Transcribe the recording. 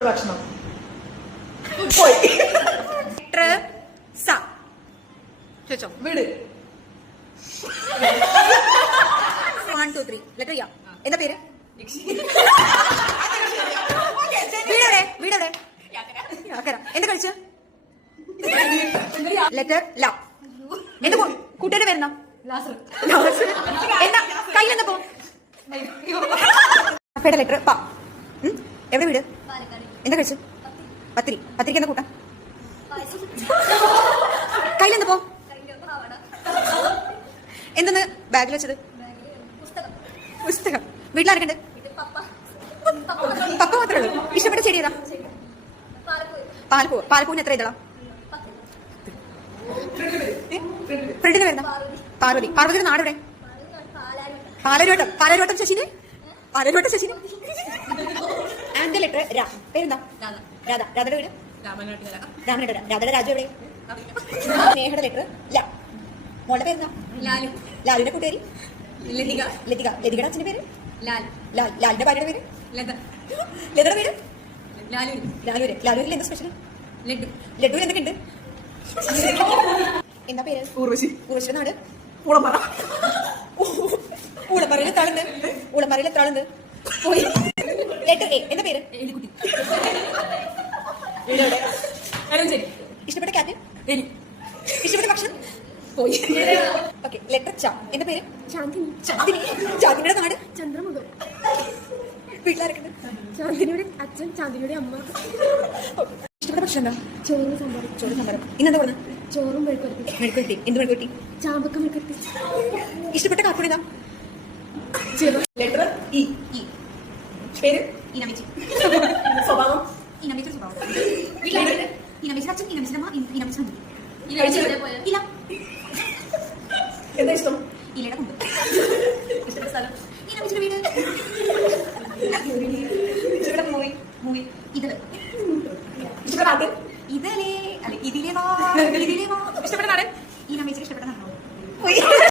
ഭക്ഷണം പോയി ചോദിച്ചോ വീട് 1 2 3 ലെറ്റർ യാ എന്താ പേര് വീടെവിടെ എന്താ കഴിച്ചു ലെറ്റർ ല എന്താ കൂട്ടുകാരുടെ പേരെന്താ എന്താ കയ്യിലെന്താ പോ അപ്പയുടെ ലെറ്റർ പ എവിടെ വീട് എന്താ കഴിച്ചു പത്തിരിക്ക് എന്താ കൂട്ടാ കയ്യിലെന്താ പോ എന്തെന്ന് ബാഗിൽ വെച്ചത് പുസ്തകം വീട്ടിലാരൊക്കെ പപ്പ മാത്രമേ ഉള്ളൂ ഇഷ്ടപ്പെട്ട ചെടി ഏതാ പാലപ്പൂവിന് എത്ര ഇതളാ ഫ്രണ്ടിന് വരുന്ന പാർവതിയുടെ നാട് എവിടെ പാലാരിവട്ടം ശശിന് ആൻഡ് ലെറ്റർ രാ പേരെന്താ രാധയുടെ വീട് രാധയുടെ രാജു എവിടെ സ്നേഹയുടെ ലെറ്റർ ല മോളുടെ പേരെന്താ ലാലുവിന്റെ കൂട്ടുകാരി ലതികയുടെ അച്ഛന്റെ പേര് ലാലിന്റെ ഭാര്യയുടെ പേര് ലതയുടെ പേര് ലാലൂരിൽ എന്താ സ്പെഷ്യൽ ലഡുവിൽ എന്തൊക്കെ ഉണ്ട് എന്താ പേര് ഊർവശിയുടെ നാട് ഊളമറയിൽ എത്ര ആളുണ്ട് പോയി ലെറ്റർ എ എന്താ പേര് ഇഷ്ടപ്പെട്ട ക്യാറ്റ് ഇഷ്ടപ്പെട്ട ഭക്ഷണം പോയി ഓക്കെ ലെറ്റർ ച എന്താ പേര് ചാന്ദിനിയുടെ നാട് ചന്ദ്രമുഖം വീട്ടിലാരൊക്കെ ചാന്ദിനിയുടെ അച്ഛൻ ചാന്ദിനിയുടെ അമ്മ ഇഷ്ടപ്പെട്ട ഭക്ഷണം എന്താ ചോറും സാമ്പാറും ഇന്നെന്താ പറഞ്ഞ ചോറും മെഴുക്കുവരട്ടി എന്ത് മെഴുകുവരട്ടി ചാമ്പക്ക മെഴുക്കുവരട്ടി ഇഷ്ടപ്പെട്ട കാർട്ടൂൺ ഏതാ ലെറ്റർ ഇ പേര് ഇനമിച്ചി സ്വഭാവം ഇനമിച്ചി സ്വഭാവം വീട്ടിലാരൊക്കെ ഇനമിച്ചി അച്ഛൻ ഇനമിച്ചി അമ്മ ഇനമിച്ചി ഇല്ല എന്താ ഇഷ്ടം ഇലയുടെ കുമ്പ് ഇഷ്ടപ്പെട്ട സ്ഥലം ഇനമിച്ചിയുടെ വീട് ഇഷ്ടപ്പെട്ട മൂവി ഇതില് ഇഷ്ടപ്പെട്ട പാട്ട് ഇതിലേ വാ ഇഷ്ടപ്പെട്ട നടൻ ഇനമിച്ചിക്ക് ഇഷ്ടപ്പെട്ട നടനോ